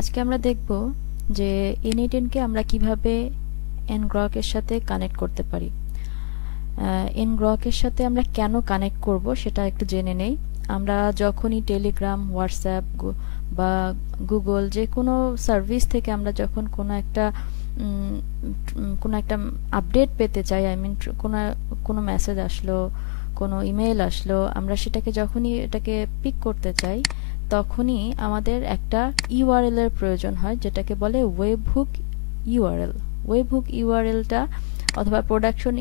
আজকে আমরা দেখব যে n8n কে আমরা কিভাবে ngrok এর সাথে কানেক্ট করতে পারি। ngrok এর সাথে আমরা কেন কানেক্ট করব সেটা একটু জেনে নেই। আমরা যখনই টেলিগ্রাম, হোয়াটসঅ্যাপ বা গুগল যে কোনো সার্ভিস থেকে আমরা যখন কোনো একটা আপডেট পেতে চাই, কোনো মেসেজ আসলো, কোনো ইমেল আসলো, আমরা সেটাকে যখনই এটাকে পিক করতে চাই তখনই আমাদের একটা ইউআরএল এর প্রয়োজন হয়, যেটাকে বলে ওয়েবহুক ইউআরএল। ওয়েবহুক ইউআরএলটা অথবা প্রোডাকশন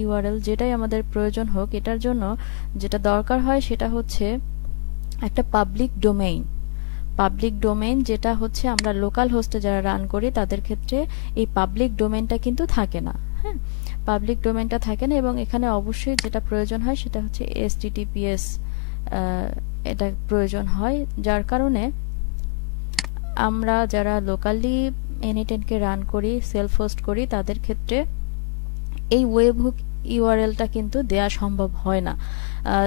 ইউআরএল যেটাই আমাদের প্রয়োজন হোক, এটার জন্য যেটা দরকার হয় সেটা হচ্ছে একটা পাবলিক ডোমেইন, যেটা হচ্ছে আমরা লোকাল হোস্টে যারা রান করি তাদের ক্ষেত্রে এই পাবলিক ডোমেইনটা কিন্তু থাকে না। হ্যাঁ, পাবলিক ডোমেইনটা থাকে না এবং এখানে অবশ্যই যেটা প্রয়োজন হয় সেটা হচ্ছে HTTPS, এটা প্রয়োজন হয়। যার কারণে আমরা যারা লোকালি n8n কে রান করি, সেলফ হোস্ট করি, তাদের ক্ষেত্রে এই ওয়েবহুক ইউআরএলটা কিন্তু দেয়া সম্ভব হয় না।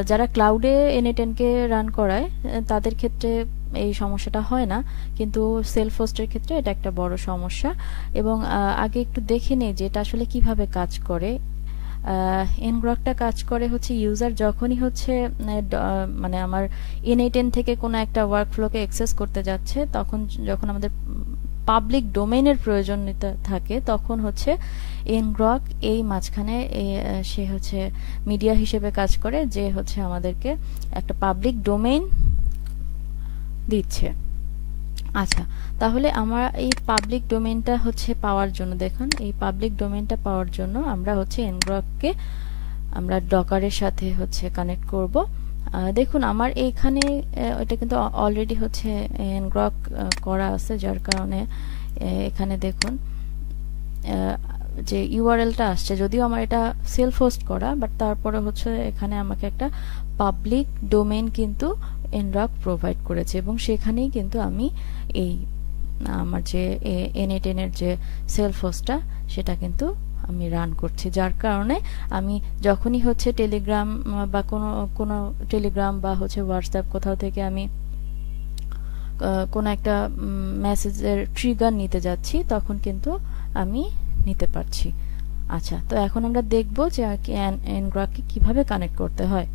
যারা ক্লাউডে n8n কে রান করায় তাদের ক্ষেত্রে এই সমস্যাটা হয় না, কিন্তু সেলফ হোস্টের ক্ষেত্রে এটা একটা বড় সমস্যা। এবং আগে একটু দেখে নেই যে এটা আসলে কিভাবে কাজ করে। ngrokটা কাজ করে হচ্ছে ইউজার যখনই হচ্ছে মানে আমার n8n থেকে কোনো একটা ওয়ার্কফ্লোকে অ্যাক্সেস করতে যাচ্ছে, যখন আমাদের পাবলিক ডোমেইনের প্রয়োজনীয়তা থাকে, তখন হচ্ছে ngrok এই মাঝখানে সে হচ্ছে মিডিয়া হিসেবে কাজ করে, যে হচ্ছে আমাদেরকে একটা পাবলিক ডোমেইন দিচ্ছে। আচ্ছা, তাহলে আমরা এই পাবলিক ডোমেইনটা হচ্ছে পাওয়ার জন্য, দেখুন এই পাবলিক ডোমেইনটা পাওয়ার জন্য আমরা হচ্ছে ngrokকে আমরা ডকারের সাথে হচ্ছে কানেক্ট করব। দেখুন আমার এইখানে এটা কিন্তু অলরেডি হচ্ছে ngrok করা আছে, যার কারণে এখানে দেখুন যে ইউআরএলটা আসছে, যদিও আমার এটা সেলফ হোস্ট করা, বাট তারপরে হচ্ছে এখানে আমাকে একটা পাবলিক ডোমেইন কিন্তু ngrok প্রোভাইড করেছে এবং সেখানেই কিন্তু আমি এই আমার যে n8n এর যে সেলফ হোস্টটা সেটা কিন্তু আমি রান করছি। যার কারণে আমি যখনই হচ্ছে টেলিগ্রাম বা কোনো টেলিগ্রাম বা হচ্ছে হোয়াটসঅ্যাপ কোথাও থেকে আমি কোনো একটা মেসেজের ট্রিগার নিতে যাচ্ছি, তখন কিন্তু আমি নিতে পারছি। আচ্ছা, তো এখন আমরা দেখব যে ngrokকে কিভাবে কানেক্ট করতে হয়।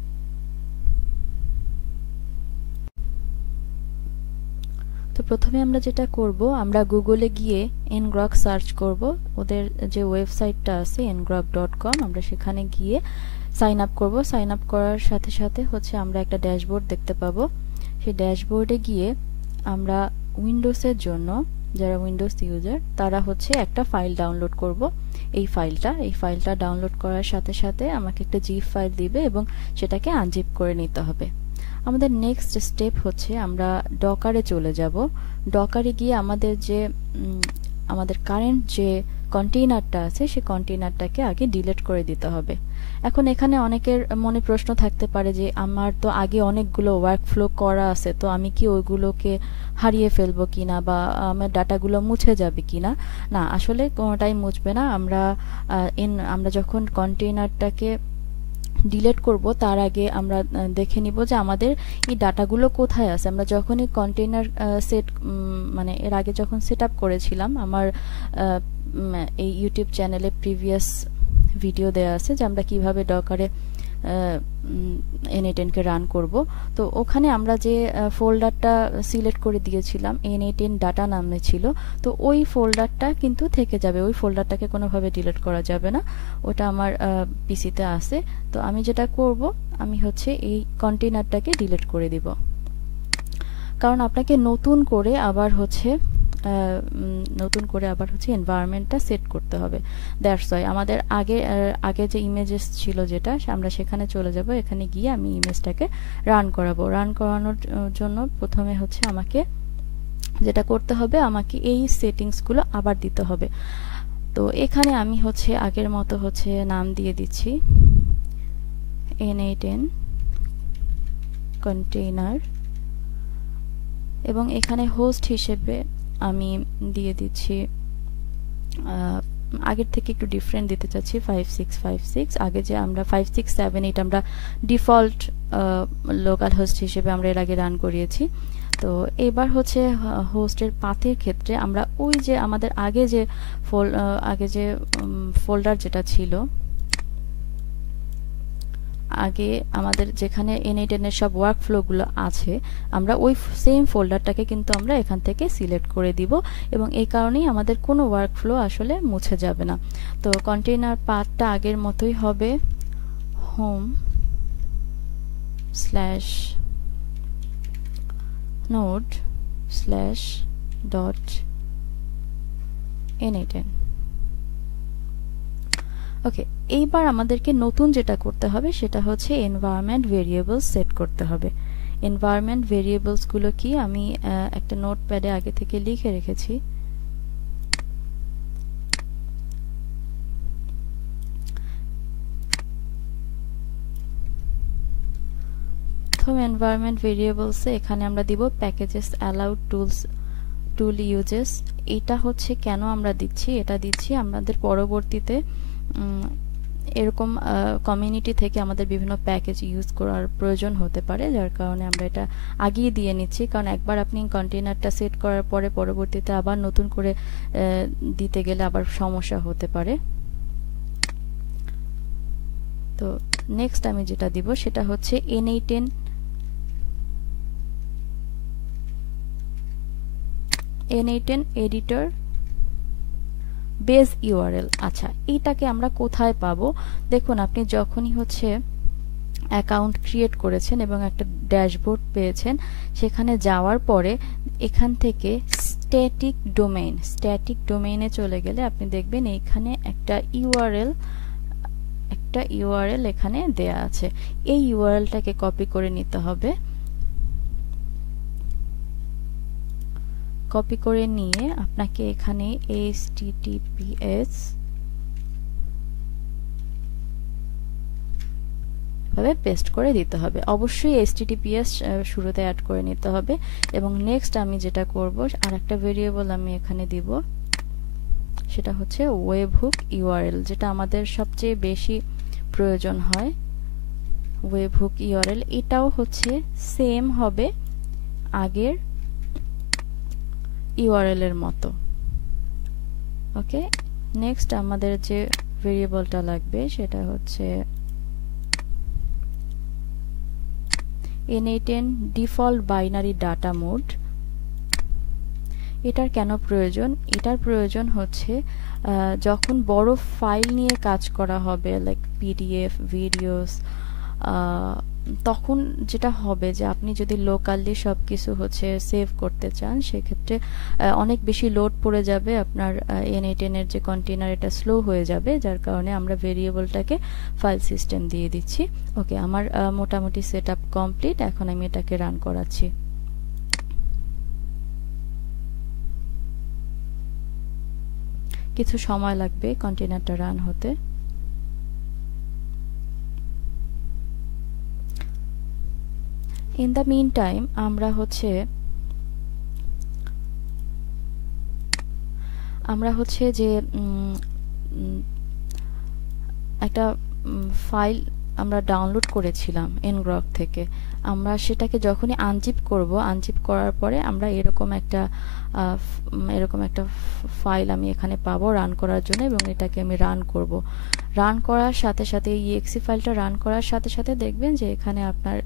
তো প্রথমে আমরা যেটা করব, আমরা গুগলে গিয়ে ngrok সার্চ করব। ওদের যে ওয়েবসাইটটা আছে ngrok.com, আমরা সেখানে গিয়ে সাইন আপ করব। সাইন আপ করার সাথে সাথে হচ্ছে আমরা একটা ড্যাশবোর্ড দেখতে পাবো। সেই ড্যাশবোর্ডে গিয়ে আমরা উইন্ডোজের জন্য, যারা উইন্ডোজ ইউজার তারা হচ্ছে একটা ফাইল ডাউনলোড করব। এই ফাইলটা ডাউনলোড করার সাথে সাথে আমাকে একটা জিপ ফাইল দিবে এবং সেটাকে আনজিপ করে নিতে হবে। আমাদের নেক্সট স্টেপ হচ্ছে আমরা ডকারে চলে যাব। ডকারে গিয়ে আমাদের কারেন্ট যে কন্টেইনারটা আছে সেই কন্টেইনারটাকে আগে ডিলিট করে দিতে হবে। এখন এখানে অনেকের মনে প্রশ্ন থাকতে পারে যে আমার তো আগে অনেকগুলো ওয়ার্কফ্লো করা আছে, তো আমি কি ওইগুলোকে হারিয়ে ফেলবো কিনা বা আমার ডাটাগুলো মুছে যাবে কিনা। না, আসলে কোনোটাই মুছবে না। আমরা যখন কন্টেইনারটাকে ডিলিট করব তার আগে আমরা দেখে নিব যে আমাদের এই ডাটাগুলো কোথায় আছে। আমরা যখনই কন্টেইনার মানে এর আগে যখন সেট আপ করেছিলাম, আমার এই ইউটিউব চ্যানেলে প্রিভিয়াস ভিডিও দেওয়া আছে যে আমরা কিভাবে ডকারে n8n কে রান করব। তো ওখানে আমরা যে ফোল্ডারটা সিলেক্ট করে দিয়েছিলাম n8n ডাটা নামে ছিল, তো ওই ফোল্ডারটা কিন্তু থেকে যাবে। ওই ফোল্ডারটাকে কোনোভাবে ডিলিট করা যাবে না, ওটা আমার পিসিতে আছে। তো আমি যেটা করব, আমি হচ্ছে এই কন্টেইনারটাকে ডিলিট করে দিব, কারণ আপনাকে নতুন করে আবার হচ্ছে এনভায়রনমেন্টটা সেট করতে হবে। দ্যাটস ওয়াই আমাদের আগে যে ইমেজেস ছিল যেটা, আমরা সেখানে চলে যাব। এখানে গিয়ে আমি ইমেজটাকে রান করাবো। রান করানোর জন্য প্রথমে হচ্ছে আমাকে যেটা করতে হবে, আমাকে এই সেটিংসগুলো আবার দিতে হবে। তো এখানে আমি হচ্ছে আগের মতো হচ্ছে নাম দিয়ে দিচ্ছি n8n কন্টেইনার, এবং এখানে হোস্ট হিসেবে আমি দিয়ে দিচ্ছি, আগের থেকে একটু ডিফারেন্ট দিতে চাচ্ছি 5656। আগে যে আমরা 5678 আমরা ডিফল্ট লোকাল হোস্ট হিসেবে আমরা এর আগে রান করিয়েছি, তো এবার হচ্ছে হোস্টের পাথের ক্ষেত্রে আমরা ওই যে আমাদের আগে যে ফোল্ডার যেটা ছিল, আগে আমাদের যেখানে n8n এর সব ওয়ার্কফ্লোগুলো আছে, আমরা ওই সেম ফোল্ডারটাকে কিন্তু আমরা এখান থেকে সিলেক্ট করে দিব, এবং এই কারণেই আমাদের কোনো ওয়ার্কফ্লো আসলে মুছে যাবে না। তো কন্টেইনার পাথটা আগের মতোই হবে, home slash node slash dot n8n। ওকে, এইবার আমাদেরকে নতুন যেটা করতে হবে সেটা হচ্ছে এনভায়রনমেন্ট ভেরিয়েবলস সেট করতে হবে। এনভায়রনমেন্ট ভেরিয়েবলস গুলো কি আমি একটা নোটপ্যাডে আগে থেকে লিখে রেখেছি। প্রথম এনভায়রনমেন্ট ভেরিয়েবলসে এখানে আমরা দিব প্যাকেজেস অ্যালাউড টুল ইউজেস। এটা হচ্ছে কেন আমরা দিচ্ছি, এটা দিচ্ছি আমাদের পরবর্তীতে এরকম কমিউনিটি থেকে আমাদের বিভিন্ন প্যাকেজ ইউজ করার প্রয়োজন হতে পারে, যার কারণে আমরা এটা আগেই দিয়ে নিচ্ছি। কারণ একবার আপনি কন্টেইনারটা সেট করার পরে পরবর্তীতে আবার নতুন করে দিতে গেলে আবার সমস্যা হতে পারে। তো নেক্সট আমি যেটা দিব সেটা হচ্ছে n8n এডিটর বেস ইউআরএল। আচ্ছা, এইটাকে আমরা কোথায় পাবো? দেখুন, আপনি যখনই হচ্ছে অ্যাকাউন্ট ক্রিয়েট করেছেন এবং একটা ড্যাশবোর্ড পেয়েছেন, সেখানে যাওয়ার পরে এখান থেকে স্ট্যাটিক ডোমেইনে চলে গেলে আপনি দেখবেন এইখানে একটা ইউআরএল এখানে দেয়া আছে। এই ইউআরএলটাকে কপি করে নিতে হবে। কপি করে নিয়ে আপনাকে এখানে https ভাবে পেস্ট করে দিতে হবে। অবশ্যই https শুরুতে অ্যাড করে নিতে হবে। এবং নেক্সট আমি যেটা করব, আরেকটা ভেরিয়েবল আমি এখানে দিব, সেটা হচ্ছে ওয়েবহুক ইউআরএল, যেটা আমাদের সবচেয়ে বেশি প্রয়োজন হয়। ওয়েবহুক ইউআরএল এটাও হচ্ছে সেম হবে আগের ইউআরএল এর মতো। ওকে, নেক্সট আমাদের যে ভেরিয়েবলটা লাগবে সেটা হচ্ছে n8n default binary data mode. এটার কেন প্রয়োজন? এটার প্রয়োজন হচ্ছে যখন বড় ফাইল নিয়ে কাজ করা হবে, লাইক পিডিএফ, ভিডিওস, তখন যেটা হবে যে আপনি যদি লোকালি সবকিছু হচ্ছে সেভ করতে চান, সেক্ষেত্রে অনেক বেশি লোড পড়ে যাবে আপনার n8n এর যে কন্টেইনার, এটা স্লো হয়ে যাবে, যার কারণে আমরা ভেরিয়েবলটাকে ফাইল সিস্টেম দিয়ে দিচ্ছি। ওকে, আমার মোটামুটি সেটআপ কমপ্লিট। এখন আমি এটাকে রান করাচ্ছি। কিছু সময় লাগবে কন্টেইনারটা রান হতে। ইন দ্য মিন টাইম আমরা হচ্ছে যে একটা ফাইল আমরা ডাউনলোড করেছিলাম ngrok থেকে, আমরা সেটাকে যখনই আনজিপ করব, আনজিপ করার পরে আমরা এরকম একটা ফাইল আমি এখানে পাবো রান করার জন্য, এবং এটাকে আমি রান করব। রান করার সাথে সাথে এই exe ফাইলটা রান করার সাথে সাথে দেখবেন যে এখানে আপনার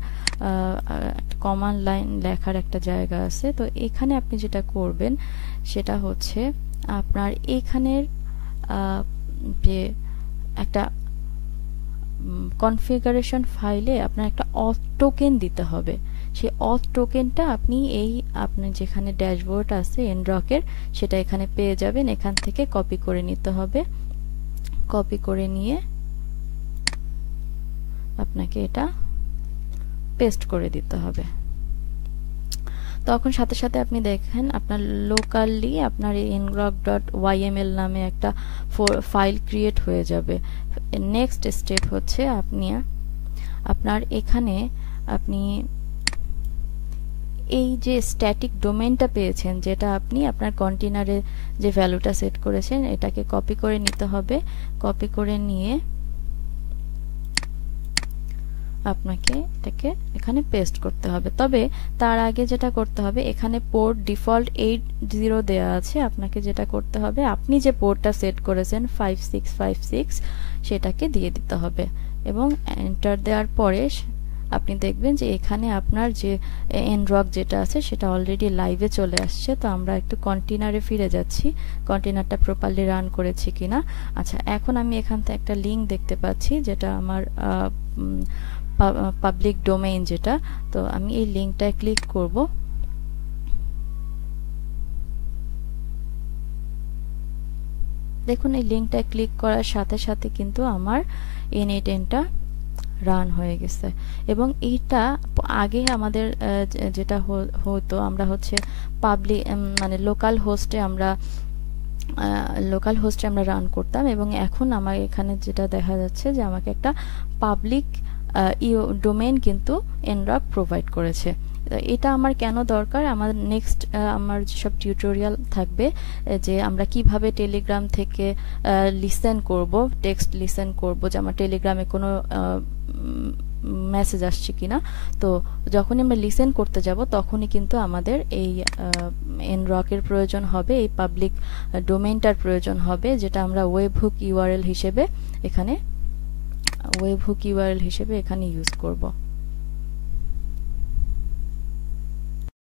কমান্ড লাইন লেখার একটা জায়গা আছে। তো এখানে আপনি যেটা করবেন সেটা হচ্ছে আপনার এখানের যে একটা কনফিগারেশন ফাইলে আপনার একটা অথ টোকেন দিতে হবে। সেই অথ টোকেনটা আপনি আপনার যেখানে ড্যাশবোর্ড আছে ngrok-এর, সেটা এখানে পেয়ে যাবেন। এখান থেকে কপি করে নিতে হবে। কপি করে নিয়ে আপনাকে এটা পেস্ট করে দিতে হবে। তখন সাথে সাথে আপনি দেখেন আপনার লোকালি আপনার ngrok.yml নামে একটা ফাইল ক্রিয়েট হয়ে যাবে। নেক্সট স্টেপ হচ্ছে আপনার এখানে আপনি এই যে স্ট্যাটিক ডোমেইনটা পেয়েছেন, যেটা আপনি আপনার কন্টেইনারে যে ভ্যালুটা সেট করেছেন, এটাকে কপি করে নিতে হবে। কপি করে নিয়ে আপনাকে এটাকে এখানে পেস্ট করতে হবে। তবে তার আগে যেটা করতে হবে, এখানে পোর্ট ডিফল্ট 80 দেওয়া আছে। আপনাকে যেটা করতে হবে, আপনি যে পোর্টটা সেট করেছেন 5656 সেটাকে দিয়ে দিতে হবে এবং এন্টার দেওয়ার পরে আপনি দেখবেন যে এখানে আপনার যে এনরক যেটা আছে সেটা অলরেডি লাইভে চলে আসছে। তো আমরা একটু কন্টেনারে ফিরে যাচ্ছি, কন্টেনারটা প্রপারলি রান করেছি কিনা। আচ্ছা, এখন আমি এখান থেকে একটা লিঙ্ক দেখতে পাচ্ছি যেটা আমার পাবলিক ডোমেইন যেটা। তো আমি এই লিঙ্কটায় ক্লিক করব। দেখুন এই লিঙ্কটায় ক্লিক করার সাথে সাথে কিন্তু আমার n8n-টা রান হয়ে গেছে। এবং এইটা আগে আমাদের যেটা হতো, আমরা হচ্ছে পাবলিক মানে লোকাল হোস্টে আমরা রান করতাম, এবং এখন আমার এখানে যেটা দেখা যাচ্ছে যে আমাকে একটা পাবলিক ডোমেইন কিন্তু এনরক প্রোভাইড করেছে। এটা আমার কেন দরকার, আমার নেক্সট আমার যেসব টিউটোরিয়াল থাকবে যে আমরা কিভাবে টেলিগ্রাম থেকে লিসেন করব, টেক্সট লিসেন করব যে আমার টেলিগ্রামে কোনো মেসেজ আসছে কিনা। তো যখনই আমরা লিসেন করতে যাব তখনই কিন্তু আমাদের এই এনরকের প্রয়োজন হবে, এই পাবলিক ডোমেইনটার প্রয়োজন হবে, যেটা আমরা ওয়েবহুক ইউআরএল হিসেবে এখানে ইউজ করব।